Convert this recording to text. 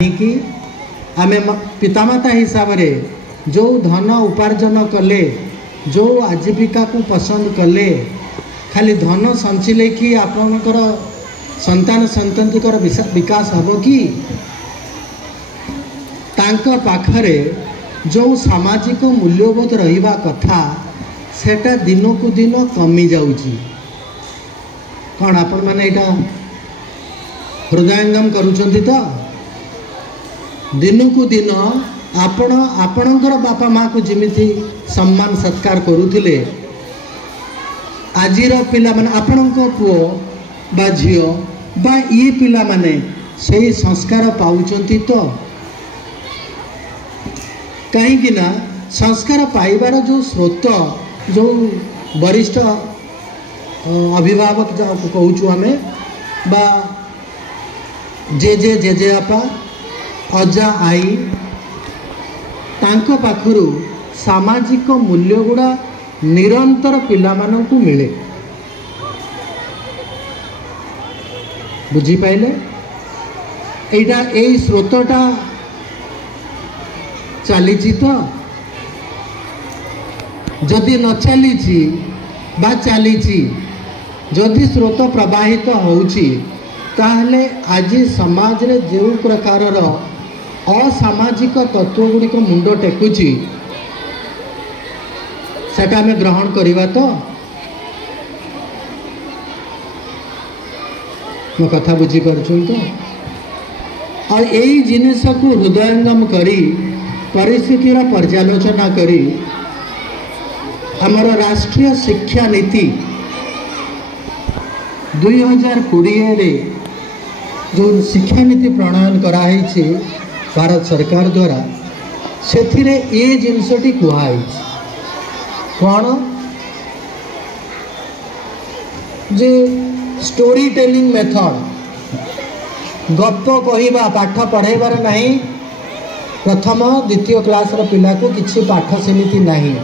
कि आमे पितामाता हिसाब रे जो धन उपार्जन कले जो आजीविका को पसंद कले खाली धन संचिले कि आपनकर संतान संततिकर विकास हम कि तांका पाखरे जो सामाजिक मूल्यबोध रहिबा कथा सेटा दिन को दिन कमी जाउची। कौन आपण माने एटा हृदयंगम करूचंती तो दिन को दिन आपणकर बापा माँ को जिमिति सम्मान सत्कार करुथिले आजिर पिला माने आपणको पुओ बा झियो बा ये पिला माने सही संस्कार पाउचंती तो कहीं कि ना संस्कार पाइबार जो स्रोत जो वरिष्ठ अभिभावक जो कहूँ आम बा जेजे जेजेबापा अजा आई तांको पाखरु सामाजिक मूल्य गुड़ा निरंतर पिला मानकु मिले। बुझी पाइले एटा एई स्रोतटा चली तो जदि न चली बा चली जदि स्रोत प्रवाहित होउची ताहले आज समाज रे जो प्रकार असामाजिक तत्व गुड़िक मुंड टेकुची सेटा में ग्रहण करिबा तो मो कथा बुझी पारछुन तो और यही जिनिस को हृदयंगम करी परिस्थितिर पर्यालोचना करी हमर राष्ट्रीय शिक्षा नीति 2020 रे जो शिक्षा नीति प्रणयन कराई भारत सरकार द्वारा से ये जिनसटी कहुई कौन जे स्टोरी टेलिंग मेथड गप कहवा पाठ पढ़ेबार नहीं प्रथम द्वितीय क्लास पिला को किसी पाठ सेमिति नहीं